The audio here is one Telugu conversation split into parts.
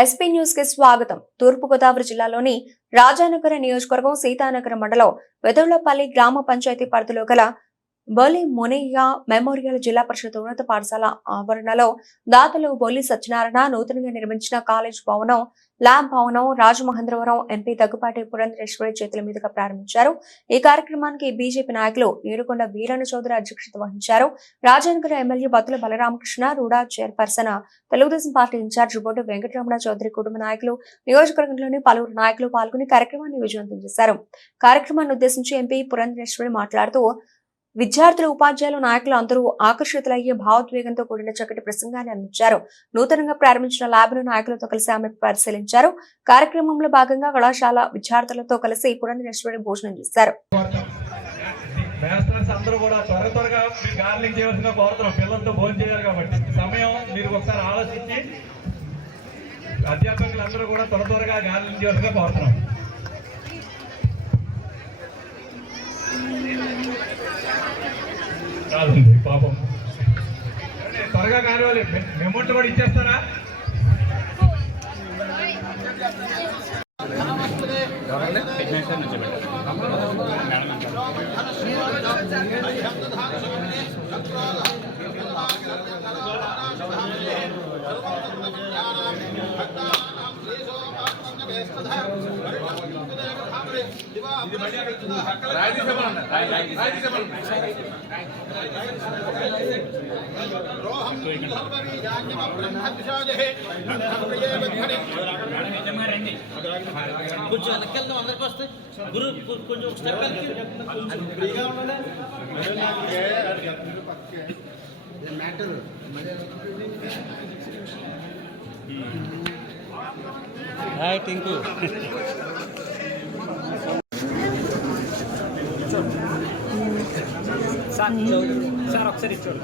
ఎస్పీ న్యూస్ కి స్వాగతం. తూర్పుగోదావరి జిల్లాలోని రాజానగర నియోజకవర్గం సీతానగర మండలం వెదుళ్లపల్లి గ్రామ పంచాయతీ పరిధిలో గల బొలి మునయ్య మెమోరియల్ జిల్లా పరిషత్ ఉన్నత పాఠశాల ఆవరణలో దాతలు బొల్లి సత్యనారాయణ నూతనంగా నిర్మించిన కాలేజ్ భవనం, ల్యాబ్ భవనం రాజమహేంద్రవరం ఎంపీ దగ్గుపాటి పురంధరేశ్వరి చేతుల మీదుగా ప్రారంభించారు. ఈ కార్యక్రమానికి బీజేపీ నాయకులు నీరుకొండ వీరన్న చౌదరి అధ్యక్షత వహించారు. Rajanagara MLA Battula Balaramakrishna, RUDA chairperson, Telugu Desam party incharge Boddu Venkataramana Chowdary కుటుంబ నాయకులు, నియోజకవర్గంలోని పలువురు నాయకులు పాల్గొని కార్యక్రమాన్ని విజయవంతం చేశారు. కార్యక్రమాన్ని ఉద్దేశించి ఎంపీ పురంధరేశ్వరి మాట్లాడుతూ, విద్యార్థులు, ఉపాధ్యాయులు, నాయకులు అందరూ ఆకర్షితులయ్యే భావోద్వేగంతో కూడిన చక్కటి ప్రసంగాన్ని అందించారు. నూతనంగా ప్రారంభించిన ల్యాబ్ను నాయకులతో కలిసి ఆమె పరిశీలించారు. కార్యక్రమంలో భాగంగా కళాశాల విద్యార్థులతో కలిసి పురంధరేశ్వరి భోజనం చేశారు. అధ్యాపకులందరూ కూడా త్వరగా గార్లింగ్ చేయాల్సిందిగా కోరుతున్నాం. పాపం త్వరగా కానివ్వాలి. అమౌంట్ కూడా ఇచ్చేస్తారా? కొంచెం వెనకెళ్దాం, అందరికి వస్తే గురు కొంచెం స్టెప్ మ్యాటర్ టింకు సార్ ఒకసారి ఇచ్చాడు.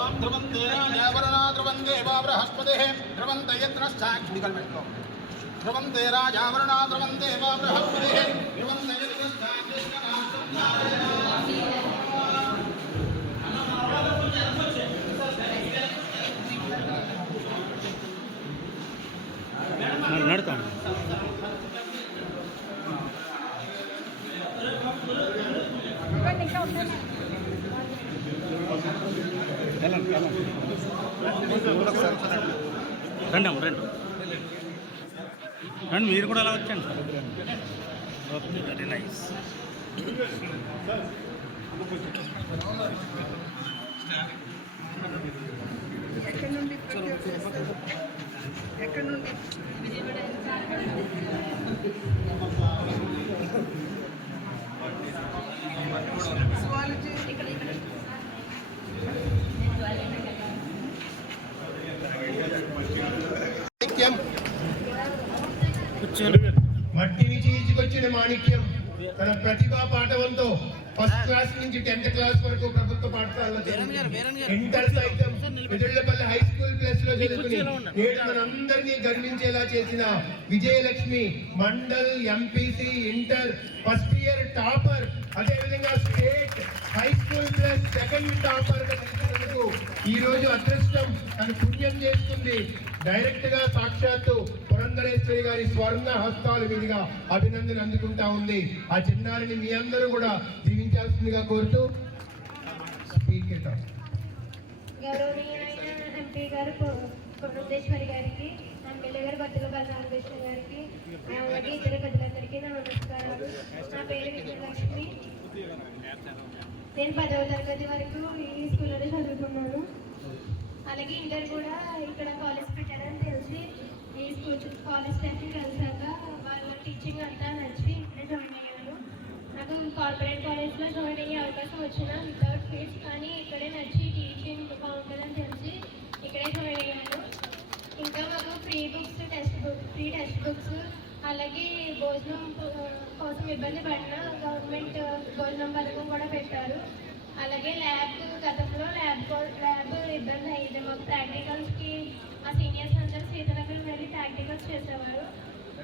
ఓం ధ్రువం దేరాజావరణా ధ్రువం దేవా బృహస్పతిః ధ్రువం దయత్రశ్చాగ్నికల్ మెట్రో ధ్రువం దేరాజావరణా ధ్రువం దేవా బృహస్పతిః ధ్రువం నడుతాం. రండి అమ్మ, రండి రండి, మీరు కూడా అలా వచ్చండి. Very nice. ఎక్కడ నుండి మట్టిని చీల్చుకొచ్చిన మాణిక్యం తన ప్రతిభా పాఠవంతో ఫస్ట్ క్లాస్ నుంచి 10th క్లాస్ వరకు ప్రభుత్వ పాఠశాలలో ఇంటర్ సైతం వెదుళ్లపల్లి హై స్కూల్ ప్లస్ లో చదువుకుని నేడు మనందరినీ గర్వించేలా చేసిన Vijayalakshmi mandal MPC inter first year topper, అదేవిధంగా state high school plus second topper ఈ రోజు అదృష్టం తను పుణ్యం చేస్తుంది. డైరెక్ట్ గా సాక్షాత్తు పురంధరేశ్వరి గారి స్వర్ణ హస్తాల మీదుగా అభినందన అందుకుంటా ఉంది. ఆ చిన్నారిని మీ అందరూ కూడా దీవించాల్సిందిగా కోరుతూ గౌరవనీయులైన ఎంపీ గారు పురంధరేశ్వరి గారికి, ఎమ్మెల్యే గారు బత్తుల బలరామకృష్ణ గారికి, అలాగే ఇతర పెద్దలందరికీ నా నమస్కారాలు. నా పేరు విజయలక్ష్మి. నేను 10వ తరగతి వరకు ఈ స్కూల్లోనే చదువుకున్నాను. అలాగే ఇంటర్ కూడా ఇక్కడ కాలేజ్ పెట్టారని తెలిసి ఈ స్కూల్ కాలేజ్ స్టాఫ్ని కలిసాక వాళ్ళ టీచింగ్ అంతా నచ్చి ఇక్కడే జాయిన్ అయ్యాను. నాకు కార్పొరేట్ కాలేజ్లో జాయిన్ అయ్యే అవకాశం వచ్చిన వితౌట్ ఫీజ్, కానీ ఇక్కడే నచ్చి టీచింగ్ బాగుంటుందని తెలిసి ఇక్కడే జాయిన్ అయ్యాను. ఇంకా మాకు ఫ్రీ టెక్స్ట్ బుక్స్ అలాగే భోజనం కోసం ఇబ్బంది పడిన గవర్నమెంట్ భోజనం పథకం కూడా పెట్టారు. అలాగే గతంలో ల్యాబ్ ఇబ్బంది అయ్యేది మాకు. ప్రాక్టికల్స్కి మా సీనియర్స్ అందరూ సీతనగరం వెళ్ళి ప్రాక్టికల్స్ చేసేవారు.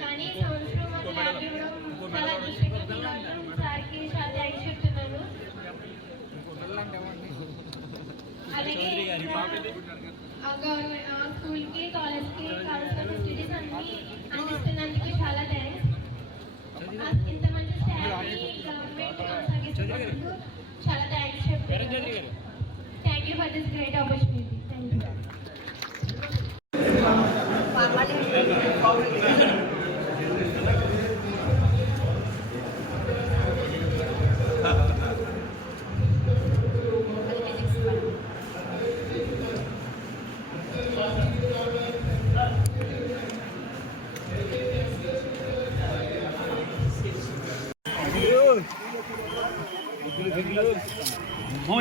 కానీ ఈ సంవత్సరం మాకు ల్యాబ్ ఇవ్వడం చాలా అదృష్టంగా ఫీల్ అవడం. సార్కి చాలా థ్యాంక్స్ చెప్తున్నాను. అలాగే గవర్నమెంట్ స్కూల్కి కాలేజ్కి కావాల్సిన ఫెసిలిటీస్ అన్నీ అందిస్తున్నందుకు చాలా థ్యాంక్స్. ఇంత మంచి స్టాఫ్ని గవర్నమెంట్ కొనసాగిస్తున్నందుకు చాలా థ్యాంక్స్ చెప్తున్నాను. Thank you for this great opportunity. Thank you.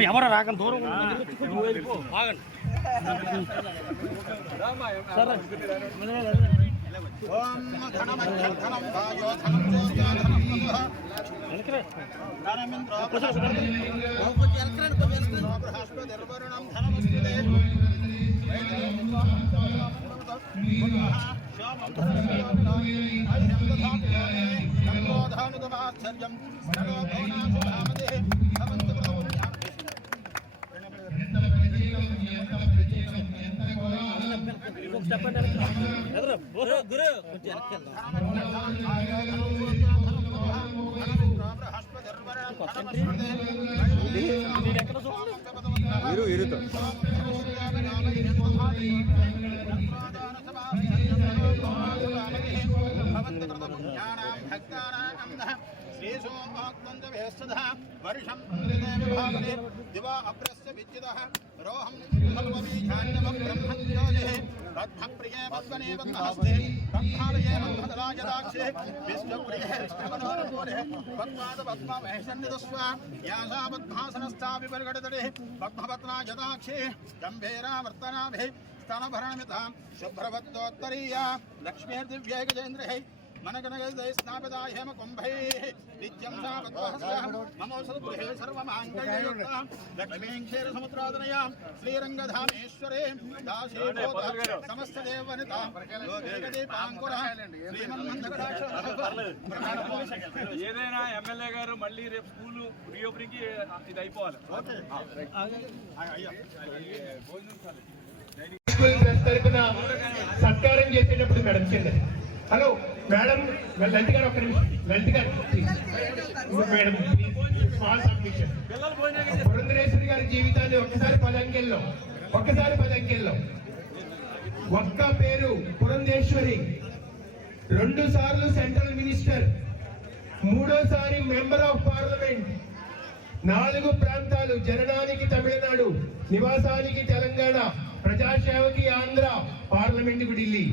ఎవరు రాకండి దూరం నువ్వు వెళ్ళిపో ఆగండి సరే గురు वर्षं दिवा अप्रस्य विद्युतः रोहं ब्रह्मज्योतिः तद्भप्रिये वद्वने वद्महस्ते तत्कालये वद्मदराजदाक्षे विष्णुप्रिये विष्णुमनोरमूले वद्मादपद्ममहेशन्निदस्व यासा पद्मासनस्था विपर्गडतडिः पद्मपत्नाजदाक्षे गम्भीरावर्तनाभिः स्तनभरणमितां शुभ्रवत्तोत्तरीया लक्ष्मीर्दिव्यै गजेन्द्रैः मनगणगजै स्नापिता हेम कुम्भैः नित्यं सा पद्महस्तः ममोषधगृहे सर्वमाङ्गल्ययुक्तां लक्ष्मीं क्षीरसमुद्रादनयां श्रीरङ्गधामेश्वरे दासीभूता समस्तदेवनितां योगेकदीपाङ्कुरः ఏదైనా ఎమ్మెల్యే గారు మళ్ళీ రేపు స్కూల్ రీఓపెనింగ్ కి ఇది అయిపోవాలి. తరపున సత్కారం చేసేటప్పుడు మేడం చిన్నది. హలో మేడం, లలిత గారు ఒక నిమిషం. లలిత గారు మేడం స్మాల్ సబ్మిషన్. పురంధరేశ్వరి గారి జీవితాన్ని ఒక్కసారి 10 అంకెల్లో ఒక్క పేరు పురంధేశ్వరి, 2 సార్లు సెంట్రల్ మినిస్టర్, 3సారి మెంబర్ ఆఫ్ పార్లమెంట్, 4 ప్రాంతాలు, జననానికి తమిళనాడు, నివాసానికి తెలంగాణ, ప్రజాసేవకి ఆంధ్ర, పార్లమెంట్ కు ఢిల్లీ,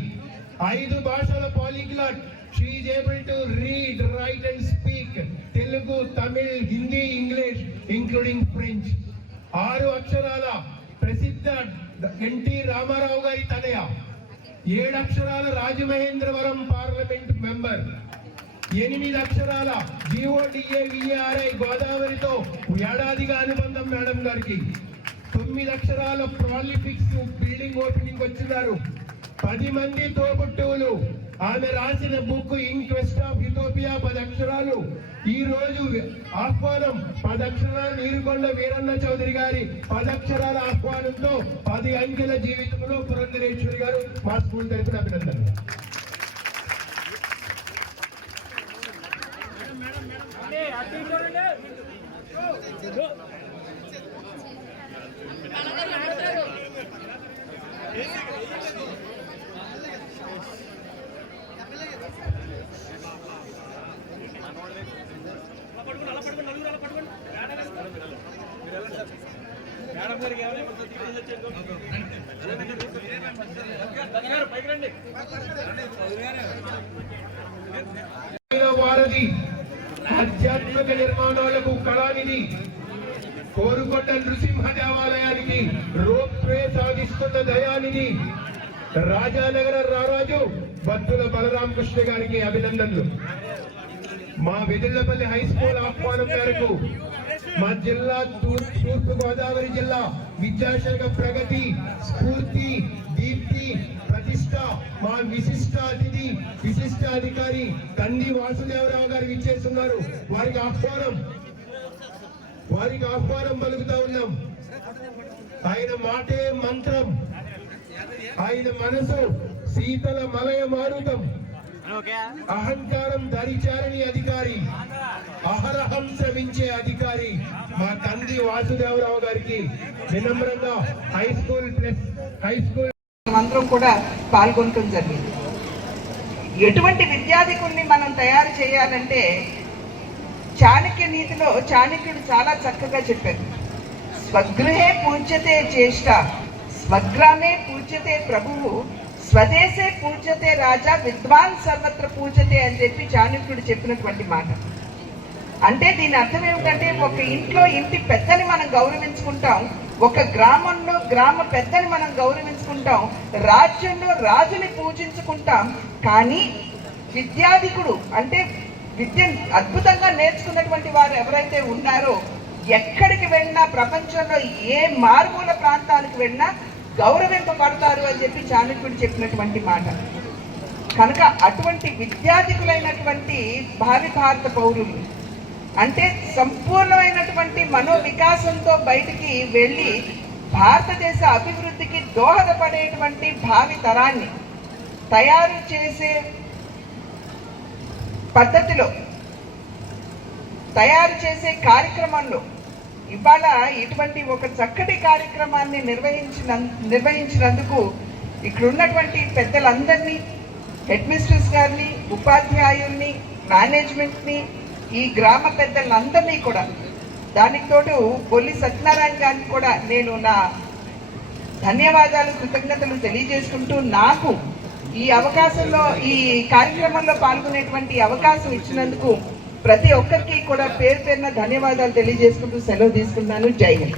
5 భాషల polyglot. She is able to read, right and speak Telugu, Tamil, Hindi, English including French. 6 అక్షరాల ప్రసిద్ధ ఎన్టీ రామారావు గారి తనయ, 7 అక్షరాల రాజమహేంద్రవరం పార్లమెంట్ మెంబర్, 8 అక్షరాల GODAVARI గోదావరితో ఏడాదిగా అనుబంధం మేడం గారికి, 9 అక్షరాల ప్రాలిఫిక్స్ బిల్డింగ్ ఓపెనింగ్ వచ్చినారు, 10 మంది తోబుట్టువులు. ఆమె రాసిన బుక్ ఇన్క్వెస్ట్ ఆఫ్ యూటోపియా 10 అక్షరాలు. ఈ రోజు ఆహ్వానం 10 అక్షరాలు నీరుకొండ వీరన్న చౌదరి గారి 10 అక్షరాల ఆహ్వానంతో 10 అంకెల జీవితంలో పురంధరేశ్వరి గారు మా స్కూల్ తరపున అభినందనలు. వారధి, ఆధ్యాత్మిక నిర్మాణాలకు కళానిధి, కోరుకొండ నృసింహ దేవాలయానికి రోప్ వే సాగిస్తున్న దయానిధి, రాజానగర రారాజు బత్తుల బలరామకృష్ణ గారికి అభినందనలు. మా వెదిళ్లపల్లి హై స్కూల్ ఆహ్వానం మేరకు మా జిల్లా తూర్పు గోదావరి జిల్లా విద్యాశాఖ ప్రగతి, స్ఫూర్తి, దీప్తి, ప్రతిష్ట మా విశిష్ట అతిథి, విశిష్ట అధికారి కంది వాసుదేవరావు గారు విచ్చేస్తున్నారు. వారికి ఆహ్వానం పలుకుతా ఉన్నాం. ఆయన మాటే మంత్రం, ఆయన మనసు శీతల మలయ మారుతం, అహంకారం దరిచారని అధికారి, అహరహం శ్రమించే అధికారి మా కంది వాసుదేవరావు గారికి వినమ్రంగా హై స్కూల్ అందరం కూడా పాల్గొనడం జరిగింది. ఎటువంటి విద్యాధికుల్ని మనం తయారు చేయాలంటే చాణక్య నీతిలో చాణక్యుడు చాలా చక్కగా చెప్పారు. స్వగృహే పూజ్యతే జ్యేష్ఠ, స్వగ్రామే పూజ్యతే ప్రభువు, స్వదేశే పూజ్యతే రాజా, విద్వాన్ సర్వత్ర పూజ్యతే అని చెప్పి చాణక్యుడు చెప్పినటువంటి మాట. అంటే దీని అర్థం ఏమిటంటే ఒక ఇంట్లో ఇంటి పెద్దని మనం గౌరవించుకుంటాం, ఒక గ్రామంలో గ్రామ పెద్దని మనం గౌరవించుకుంటాం, రాజ్యంలో రాజుని పూజించుకుంటాం. కానీ విద్యాధికుడు అంటే విద్యను అద్భుతంగా నేర్చుకున్నటువంటి వారు ఎవరైతే ఉన్నారో ఎక్కడికి వెళ్ళినా, ప్రపంచంలో ఏ మారుమూల ప్రాంతానికి వెళ్ళినా గౌరవింపబడతారు అని చెప్పి చాణక్యుడు చెప్పినటువంటి మాట. కనుక అటువంటి విద్యాధికులైనటువంటి భావి భారత పౌరులు అంటే సంపూర్ణమైనటువంటి మనోవికాసంతో బయటికి వెళ్ళి భారతదేశ అభివృద్ధికి దోహదపడేటువంటి భావి తరాన్ని తయారు చేసే పద్ధతిలో, తయారు చేసే కార్యక్రమంలో ఇవాళ ఇటువంటి ఒక చక్కటి కార్యక్రమాన్ని నిర్వహించినందుకు ఇక్కడ ఉన్నటువంటి పెద్దలందరినీ, హెడ్ మిస్ట్రెస్ గారిని, ఉపాధ్యాయుల్ని, మేనేజ్మెంట్ని, ఈ గ్రామ పెద్దలందరినీ కూడా, దానికి తోడు బొల్లి సత్యనారాయణ గారిని కూడా నేను నా ధన్యవాదాలు, కృతజ్ఞతలు తెలియజేసుకుంటూ నాకు ఈ అవకాశంలో, ఈ కార్యక్రమంలో పాల్గొనేటువంటి అవకాశం ఇచ్చినందుకు ప్రతి ఒక్కరికి కూడా పేరు పేరున ధన్యవాదాలు తెలియజేసుకుంటూ సెలవు తీసుకున్నాను. జై హింద్.